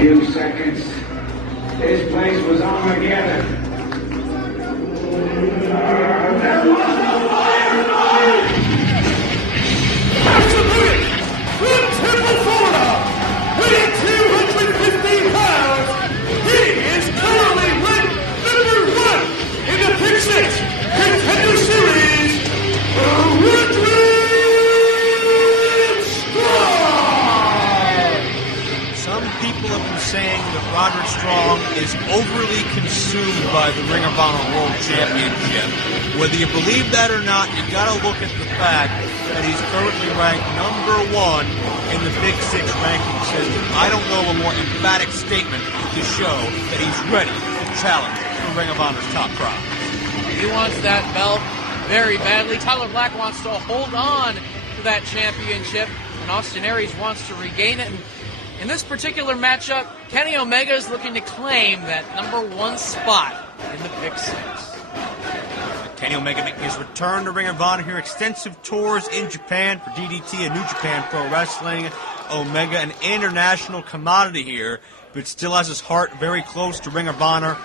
few seconds, this place was Armageddon. There was no fire tonight! Absolutely! From Temple, Florida, weighing 215 pounds, he is currently ranked #1 in the Pick 6 Contender Series, Roderick! Some people have been saying that Roderick Strong is overly consumed by the Ring of Honor World Championship. Whether you believe that or not, you gotta look at the fact that he's currently ranked #1 in the Big Six ranking system. I don't know a more emphatic statement to show that he's ready to challenge for Ring of Honor's top prize. He wants that belt very badly. Tyler Black wants to hold on to that championship, and Austin Aries wants to regain it. And in this particular matchup, Kenny Omega is looking to claim that #1 spot in the Pick 6. Kenny Omega making his return to Ring of Honor here. Extensive tours in Japan for DDT and New Japan Pro Wrestling. Omega, an international commodity here, but still has his heart very close to Ring of Honor.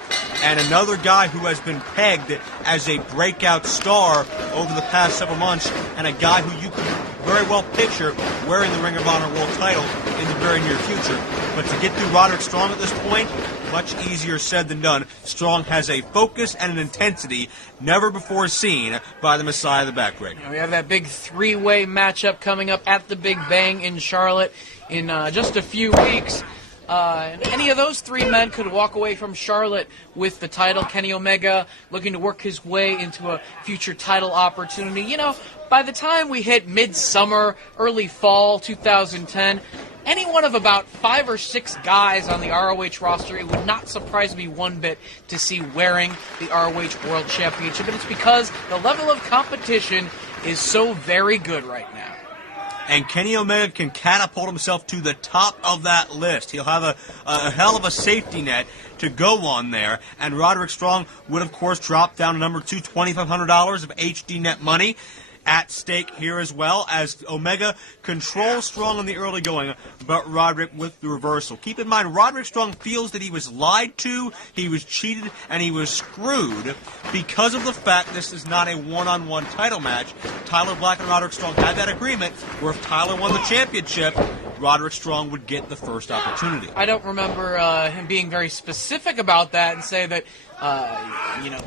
And another guy who has been pegged as a breakout star over the past several months, and a guy who you can very well picture wearing the Ring of Honor World title in the very near future. But to get through Roderick Strong at this point, much easier said than done. Strong has a focus and an intensity never before seen by the Messiah of the Backbreaker. We have that big three-way matchup coming up at the Big Bang in Charlotte in just a few weeks. And any of those three men could walk away from Charlotte with the title. Kenny Omega looking to work his way into a future title opportunity. You know, by the time we hit midsummer, early fall 2010, any one of about 5 or 6 guys on the ROH roster, it would not surprise me one bit to see wearing the ROH World Championship. And it's because the level of competition is so very good right now. And Kenny Omega can catapult himself to the top of that list. He'll have a hell of a safety net to go on there. And Roderick Strong would, of course, drop down to #2, $2,500 of HD net money at stake here as well, as Omega controls Strong in the early going, but Roderick with the reversal. Keep in mind, Roderick Strong feels that he was lied to, he was cheated, and he was screwed because of the fact this is not a one-on-one title match. Tyler Black and Roderick Strong had that agreement where if Tyler won the championship, Roderick Strong would get the first opportunity. I don't remember him being very specific about that and say that,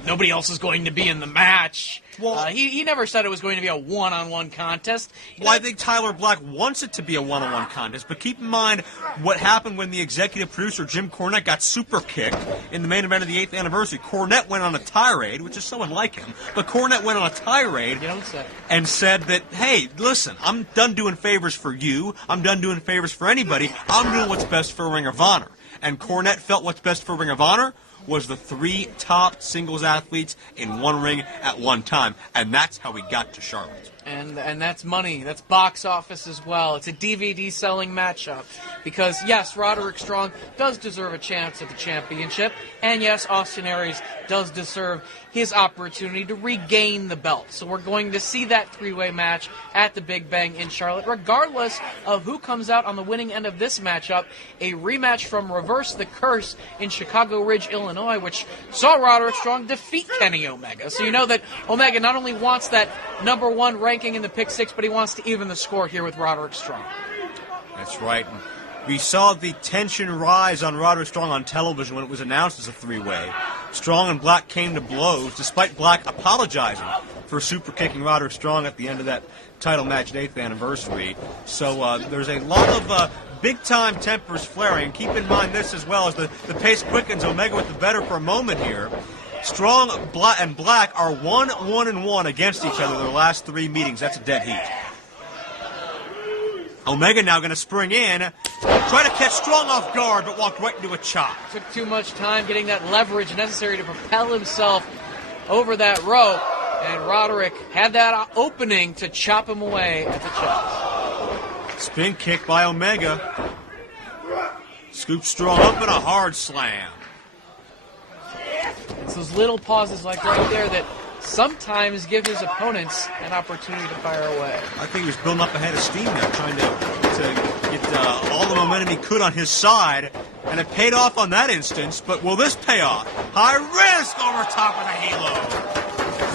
nobody else is going to be in the match. Well, he never said it was going to be a one-on-one contest. Well, I think Tyler Black wants it to be a one-on-one contest, but keep in mind what happened when the executive producer, Jim Cornette, got super kicked in the main event of the 8th anniversary. Cornette went on a tirade, which is so unlike him, but Cornette went on a tirade and said that, hey, listen, I'm done doing favors for you. I'm done doing favors for anybody. I'm doing what's best for Ring of Honor. And Cornette felt what's best for Ring of Honor was the 3 top singles athletes in one ring at one time. And that's how we got to Charlotte. And that's money. That's box office as well. It's a DVD selling matchup. Because, yes, Roderick Strong does deserve a chance at the championship. And, yes, Austin Aries does deserve his opportunity to regain the belt. So we're going to see that 3-way match at the Big Bang in Charlotte. Regardless of who comes out on the winning end of this matchup, a rematch from Reverse the Curse in Chicago Ridge, Illinois, which saw Roderick Strong defeat Kenny Omega. So you know that Omega not only wants that #1 ranking in the Pick 6, but he wants to even the score here with Roderick Strong. That's right. We saw the tension rise on Roderick Strong on television when it was announced as a 3-way. Strong and Black came to blows, despite Black apologizing for super kicking Roderick Strong at the end of that title match at 8th anniversary. So there's a lot of big-time tempers flaring. Keep in mind this as well, as the pace quickens. Omega with the better for a moment here. Strong and Black are 1-1-1 against each other their last 3 meetings. That's a dead heat. Omega now going to spring in, try to catch Strong off guard, but walked right into a chop. Took too much time getting that leverage necessary to propel himself over that rope, and Roderick had that opening to chop him away at the chest. Spin kick by Omega. Scoop Strong up and a hard slam. It's those little pauses like right there that sometimes give his opponents an opportunity to fire away. I think he was building up a head of steam there, trying to get all the momentum he could on his side, And it paid off on that instance, but will this pay off? High risk over top of the halo.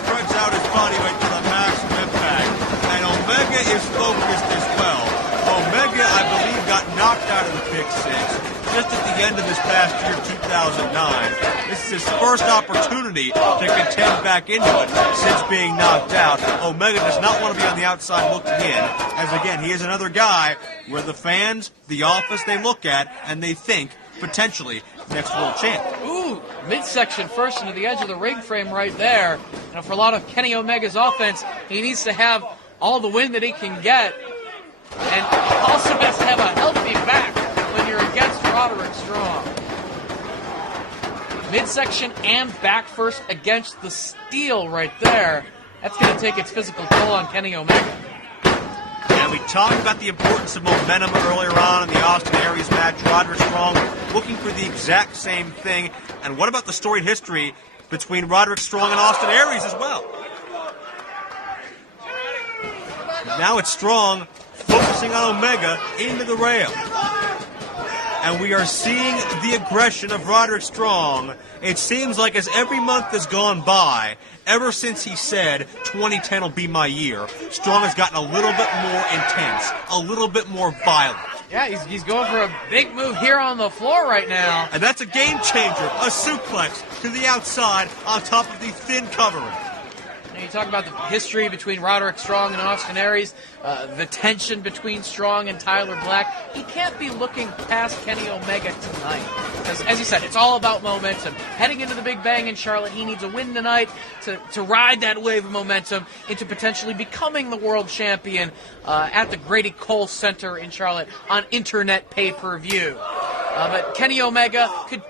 Spreads out his body weight to the maximum impact. And Omega is focused as well. Omega, I believe, got knocked out of the pick six just at the end of this past year, 2009. This is his first opportunity to contend back into it since being knocked out. Omega does not want to be on the outside looking in, as again, he is another guy where the fans, the office, they look at and they think potentially next world champ. Ooh, midsection first into the edge of the ring frame right there. And for a lot of Kenny Omega's offense, he needs to have all the wind that he can get. And also has to have a healthy back when you're against Roderick Strong. Midsection and back first against the steel right there. That's going to take its physical toll on Kenny Omega. And we talked about the importance of momentum earlier on in the Austin Aries match. Roderick Strong looking for the exact same thing. And what about the storied history between Roderick Strong and Austin Aries as well? Now it's Strong focusing on Omega into the rail. And we are seeing the aggression of Roderick Strong. It seems like as every month has gone by, ever since he said 2010 will be my year, Strong has gotten a little bit more intense, a little bit more violent. Yeah, he's going for a big move here on the floor right now. And that's a game changer, a suplex to the outside on top of the thin covering. Now you talk about the history between Roderick Strong and Austin Aries, the tension between Strong and Tyler Black. He can't be looking past Kenny Omega tonight. Because, as you said, it's all about momentum. Heading into the Big Bang in Charlotte, he needs a win tonight to ride that wave of momentum into potentially becoming the world champion at the Grady Cole Center in Charlotte on internet pay-per-view. But Kenny Omega could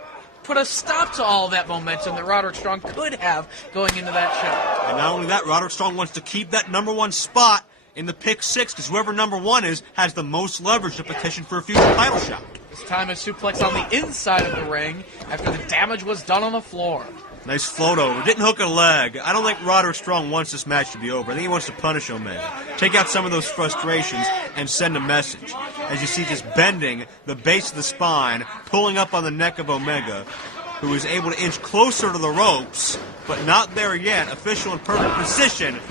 put a stop to all that momentum that Roderick Strong could have going into that show. And not only that, Roderick Strong wants to keep that number one spot in the pick six, because whoever number one is has the most leverage to petition for a future title shot. This time a suplex on the inside of the ring after the damage was done on the floor. Nice float over. Didn't hook a leg. I don't think Roderick Strong wants this match to be over. I think he wants to punish Omega. Take out some of those frustrations and send a message. As you see, just bending the base of the spine, pulling up on the neck of Omega, who is able to inch closer to the ropes, but not there yet. Official in perfect position.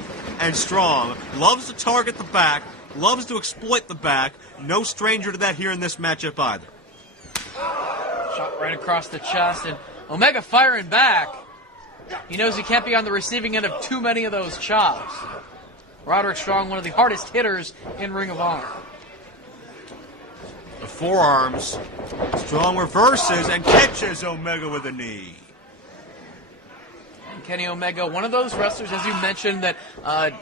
And Strong loves to target the back, loves to exploit the back. No stranger to that here in this matchup either. Shot right across the chest, and Omega firing back. He knows he can't be on the receiving end of too many of those chops. Roderick Strong, one of the hardest hitters in Ring of Honor. The forearms. Strong reverses and catches Omega with a knee. Kenny Omega, one of those wrestlers, as you mentioned, that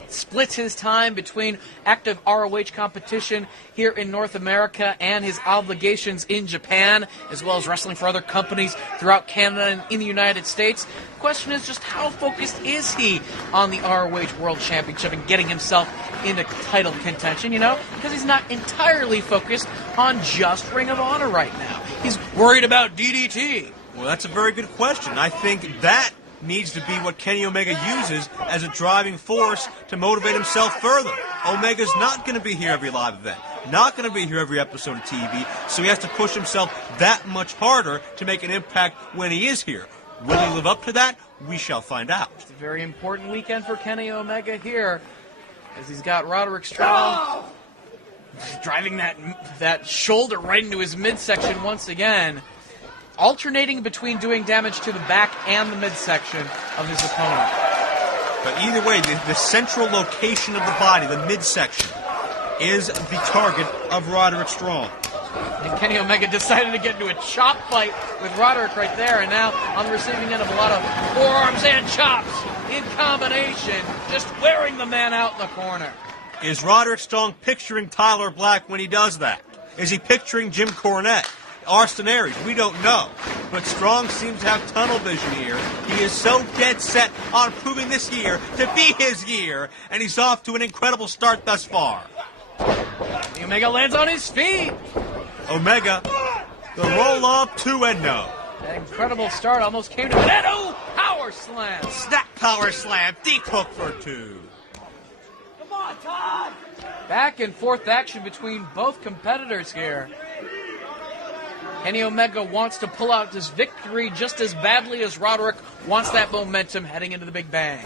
splits his time between active ROH competition here in North America and his obligations in Japan, as well as wrestling for other companies throughout Canada and in the United States. The question is just how focused is he on the ROH World Championship and getting himself into title contention, because he's not entirely focused on just Ring of Honor right now. He's worried about DDT. Well, that's a very good question. I think that needs to be what Kenny Omega uses as a driving force to motivate himself further. Omega's not going to be here every live event, not going to be here every episode of TV, so he has to push himself that much harder to make an impact when he is here. Will he live up to that? We shall find out. It's a very important weekend for Kenny Omega here, as he's got Roderick Strong driving that shoulder right into his midsection once again, alternating between doing damage to the back and the midsection of his opponent. But either way, the central location of the body, the midsection, is the target of Roderick Strong. And Kenny Omega decided to get into a chop fight with Roderick right there, and now on the receiving end of a lot of forearms and chops in combination, just wearing the man out in the corner. Is Roderick Strong picturing Tyler Black when he does that? Is he picturing Jim Cornette? Austin Aries, we don't know. But Strong seems to have tunnel vision here. He is so dead set on proving this year to be his year, and he's off to an incredible start thus far. The Omega lands on his feet. Omega, the roll-up 2-0. That incredible start almost came to an end. Oh, power slam. Snap power slam, deep hook for 2. Come on, Todd. Back and forth action between both competitors here. Kenny Omega wants to pull out this victory just as badly as Roderick wants that momentum heading into the Big Bang.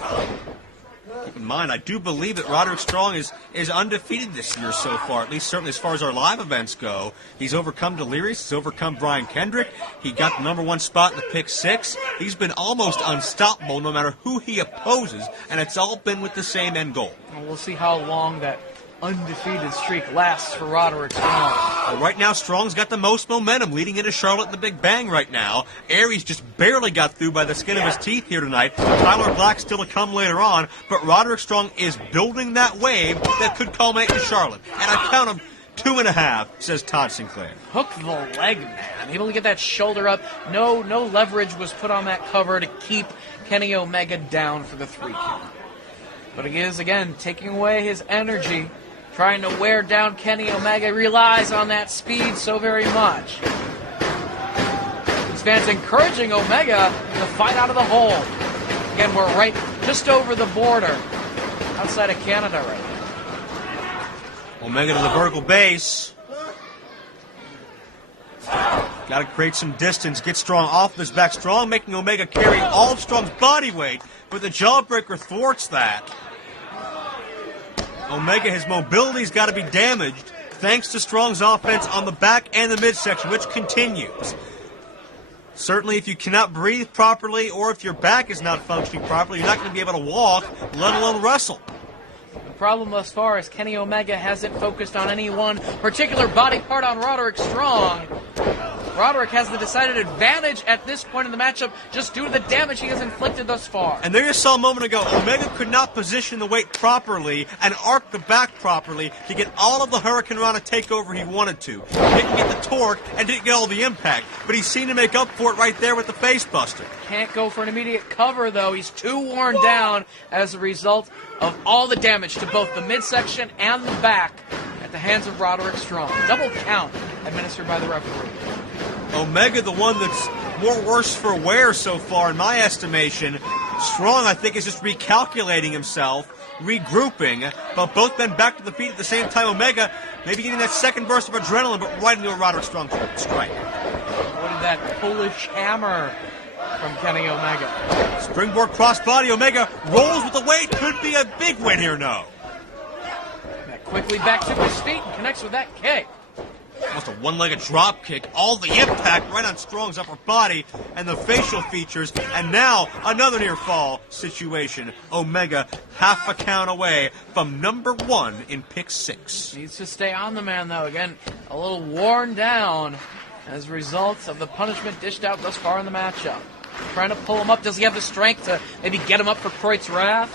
Keep in mind, I do believe that Roderick Strong is undefeated this year so far, at least certainly as far as our live events go. He's overcome Delirious, he's overcome Brian Kendrick, he got the #1 spot in the Pick 6. He's been almost unstoppable no matter who he opposes, and it's all been with the same end goal. Well, we'll see how long that undefeated streak lasts for Roderick Strong. Right now, Strong's got the most momentum leading into Charlotte in the Big Bang right now. Aries just barely got through by the skin of his teeth here tonight. Tyler Black still to come later on, but Roderick Strong is building that wave that could culminate in Charlotte. And I count him 2.5, says Todd Sinclair. Hook the leg, man. Able to get that shoulder up. No leverage was put on that cover to keep Kenny Omega down for the 3 count. But he is, again, taking away his energy, trying to wear down Kenny Omega. Relies on that speed so very much. These fans encouraging Omega to fight out of the hole. Again, we're right just over the border, outside of Canada right now. Omega to the vertical base. Got to create some distance, get Strong off of his back. Strong making Omega carry all of Strong's body weight, but the jawbreaker thwarts that. Omega, his mobility's got to be damaged thanks to Strong's offense on the back and the midsection, which continues. Certainly, if you cannot breathe properly or if your back is not functioning properly, you're not going to be able to walk, let alone wrestle. The problem thus far is Kenny Omega hasn't focused on any one particular body part on Roderick Strong. Roderick has the decided advantage at this point in the matchup just due to the damage he has inflicted thus far. And there you saw a moment ago, Omega could not position the weight properly and arc the back properly to get all of the Hurricane Rana takeover he wanted to. He didn't get the torque and didn't get all the impact, but he seemed to make up for it right there with the face buster. Can't go for an immediate cover, though. He's too worn down as a result of all the damage to both the midsection and the back at the hands of Roderick Strong. Double count administered by the referee. Omega, the one that's more worse for wear so far, in my estimation. Strong, I think, is just recalculating himself, regrouping, but both men back to the feet at the same time. Omega maybe getting that second burst of adrenaline, but right into a Roderick Strong strike. What is that Polish hammer from Kenny Omega? Springboard crossbody. Omega rolls with the weight. Could be a big win here, no. Quickly back to his feet and connects with that kick. Almost a one-legged drop kick. All the impact right on Strong's upper body and the facial features. And now another near fall situation. Omega half a count away from #1 in Pick 6. Needs to stay on the man, though. Again, a little worn down as a result of the punishment dished out thus far in the matchup. Trying to pull him up. Does he have the strength to maybe get him up for Croyt's wrath?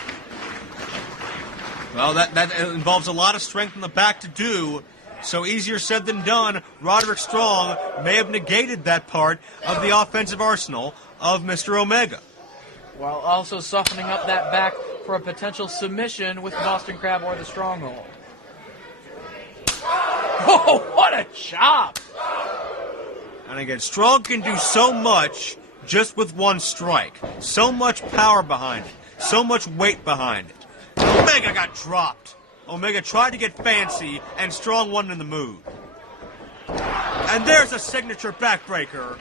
Well, that involves a lot of strength in the back to do. So easier said than done. Roderick Strong may have negated that part of the offensive arsenal of Mr. Omega. While also softening up that back for a potential submission with Boston Crab or the Stronghold. Oh, what a chop! And again, Strong can do so much just with one strike. So much power behind it. So much weight behind it. Omega got dropped. Omega tried to get fancy, and Strong wasn't in the mood. And there's a signature backbreaker.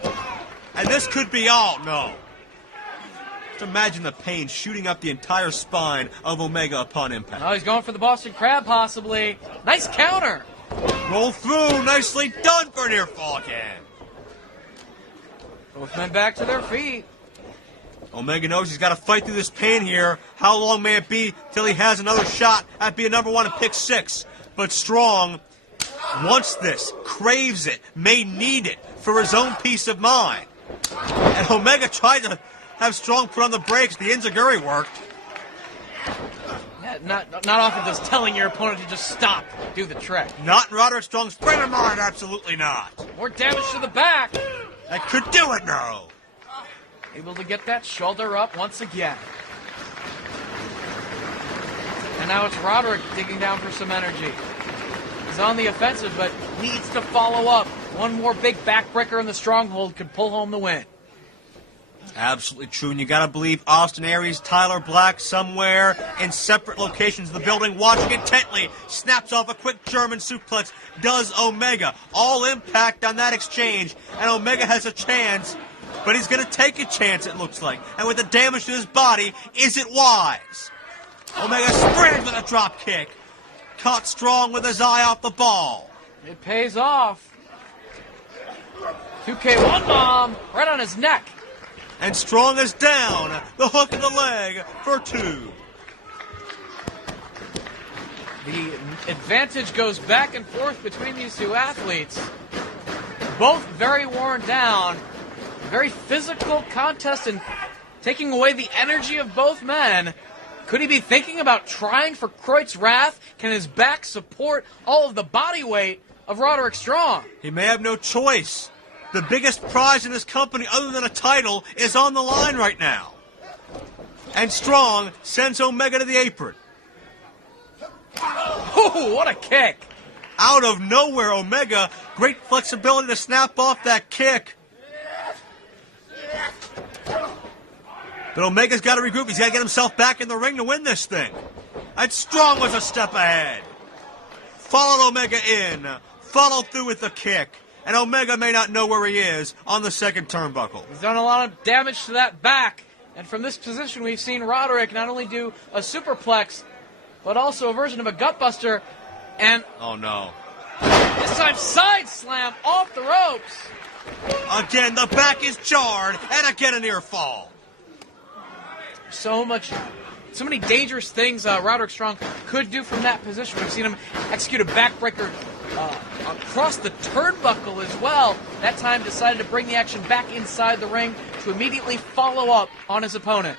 And this could be all. No. Just imagine the pain shooting up the entire spine of Omega upon impact. Oh, he's going for the Boston Crab, possibly. Nice counter. Roll through. Nicely done for near fall again. Both men back to their feet. Omega knows he's got to fight through this pain here. How long may it be till he has another shot at being #1 in Pick 6? But Strong wants this, craves it, may need it for his own peace of mind. And Omega tried to have Strong put on the brakes. The enziguri worked. Yeah, not often does telling your opponent to just stop do the trick. Not in Roderick Strong's frame of mind, absolutely not. More damage to the back. That could do it, no. Able to get that shoulder up once again. And now it's Roderick digging down for some energy. He's on the offensive, but needs to follow up. One more big backbreaker in the Stronghold could pull home the win. Absolutely true, and you gotta believe Austin Aries, Tyler Black, somewhere in separate locations of the building, watching intently, snaps off a quick German suplex, does Omega. All impact on that exchange, and Omega has a chance, but he's gonna take a chance, it looks like. And with the damage to his body, is it wise? Omega springs with a drop kick. Caught Strong with his eye off the ball. It pays off. 2K1 bomb right on his neck. And Strong is down. The hook in the leg for 2. The advantage goes back and forth between these two athletes. Both very worn down. Very physical contest and taking away the energy of both men. Could he be thinking about trying for Kreut's Wrath? Can his back support all of the body weight of Roderick Strong? He may have no choice. The biggest prize in this company, other than a title, is on the line right now. And Strong sends Omega to the apron. Oh, what a kick. Out of nowhere, Omega, great flexibility to snap off that kick. But Omega's got to regroup. He's got to get himself back in the ring to win this thing. And Strong was a step ahead. Followed Omega in. Followed through with the kick. And Omega may not know where he is on the second turnbuckle. He's done a lot of damage to that back. And from this position, we've seen Roderick not only do a superplex, but also a version of a gutbuster. And oh no. This time side slam off the ropes. Again, the back is jarred. And again, a near fall. So many dangerous things Roderick Strong could do from that position. We've seen him execute a backbreaker across the turnbuckle as well. That time decided to bring the action back inside the ring to immediately follow up on his opponent.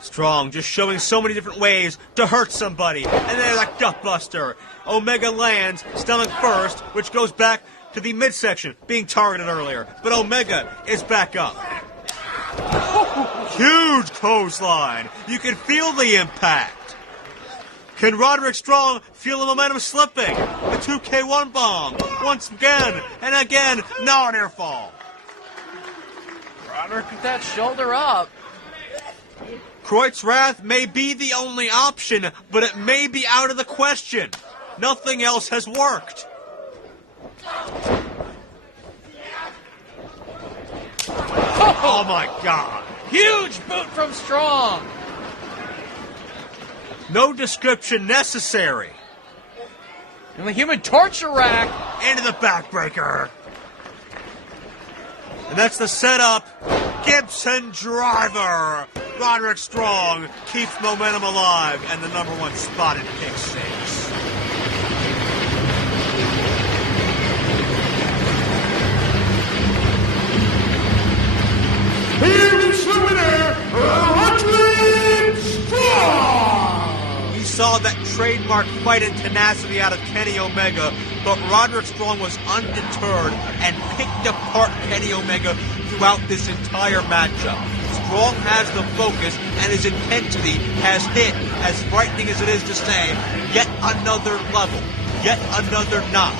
Strong just showing so many different ways to hurt somebody. And there's a gutbuster. Omega lands, stomach first, which goes back to the midsection, being targeted earlier. But Omega is back up. Huge clothesline. You can feel the impact. Can Roderick Strong feel the momentum slipping? The 2K1 bomb. Once again, and again, no near fall. Roderick with that shoulder up. Kreut's Wrath may be the only option, but it may be out of the question. Nothing else has worked. Oh my God. Huge boot from Strong. No description necessary. And the human torture rack. Into the backbreaker. And that's the setup. Gibson driver. Roderick Strong keeps momentum alive and the #1 spot in Pick 6. Here is the winner, Roderick Strong! We saw that trademark fight and tenacity out of Kenny Omega, but Roderick Strong was undeterred and picked apart Kenny Omega throughout this entire matchup. Strong has the focus, and his intensity has hit, as frightening as it is to say, yet another level, yet another notch.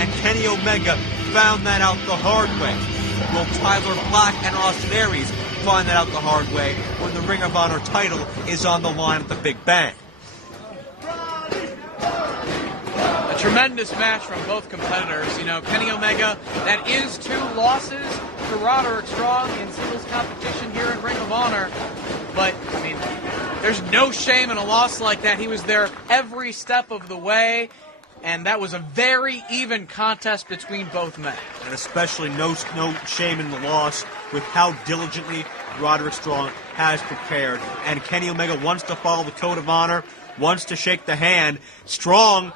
And Kenny Omega found that out the hard way. Will Tyler Black and Austin Aries find that out the hard way when the Ring of Honor title is on the line at the Big Bang? A tremendous match from both competitors. You know, Kenny Omega, that is 2 losses to Roderick Strong in singles competition here in Ring of Honor. But, I mean, there's no shame in a loss like that. He was there every step of the way. And that was a very even contest between both men. And especially no shame in the loss with how diligently Roderick Strong has prepared. And Kenny Omega wants to follow the code of honor, wants to shake the hand. Strong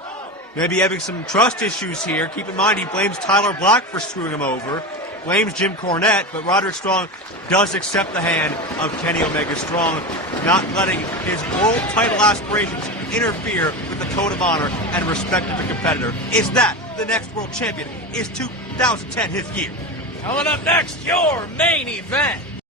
may be having some trust issues here. Keep in mind, he blames Tyler Black for screwing him over, blames Jim Cornette, but Roderick Strong does accept the hand of Kenny Omega. Strong not letting his world title aspirations interfere with the code of honor and respect of the competitor. Is that the next world champion? Is 2010 his year? Coming up next, your main event.